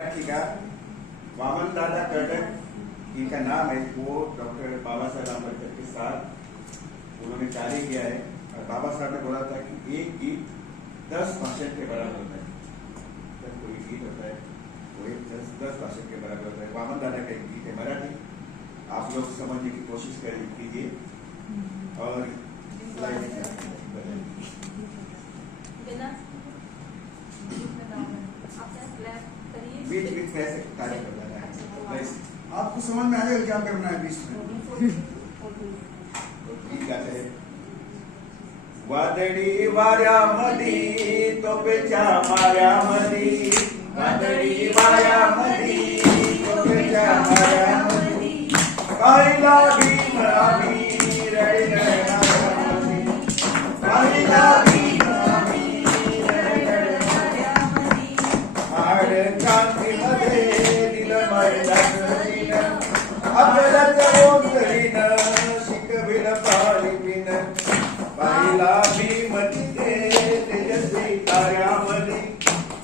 ठीक है। वामन दादा कर्टक इनका नाम है। वो डॉक्टर बाबा साहब अम्बेडकर के साथ उन्होंने कार्य किया है और बाबा साहब ने बोला था कि एक गीत 10% के बराबर होता है। जब कोई गीत होता है वो 10% के बराबर होता है। वामन दादा का एक गीत है मराठी, आप लोग समझने की कोशिश कीजिए और बीच बीच कैसे कार्य करना है आपको समझ में आएगा क्या करना है बीच में। वादळी वाऱ्यामधी तोपेच्या माऱ्यामधी, वादळी वाऱ्यामधी तोपेच्या माऱ्यामधी, पाहिला भीम आम्ही रडणाऱ्यामधी, पाहिला भीम आम्ही रडणाऱ्यामधी, आड कांतीमध्ये दिलं मैदानीनं, आपल्याच्या ओंजळीनं शिकविलं पालिकीनं, पाहिला भीम तिथे तेजस्वी ताऱ्यामधी,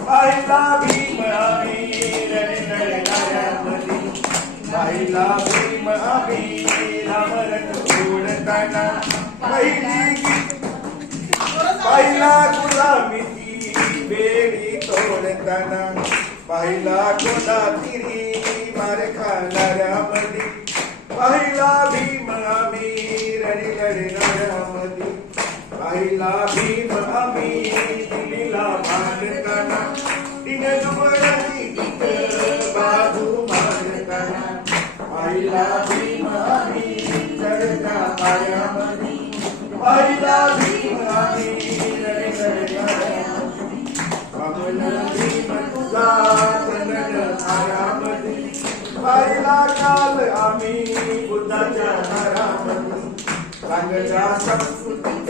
पाहिला भीम आम्ही रडणाऱ्यामधी, पाहिला भीम आम्ही रामरथ सोडताना, पाहिला गुलामीची बेडी तोडताना, पाहिला कोल्हापुरी मार खाणाऱ्यामधी, पाहिला भीम आम्ही रडणाऱ्यामधी, पाहिला भीम आम्ही दिल्लीला मारताना, तिने दुबळी गीत बाजू मारताना, पाहिला भीम आम्ही चढता पायामधी, पाहिला भीम आम्ही रडणाऱ्यामधी, कमल भीम तुझा चंदन ताऱ्यामधी, पाहिला काल आम्ही बुद्धाच्या दारामधी, रंगच्या संस्कृतीत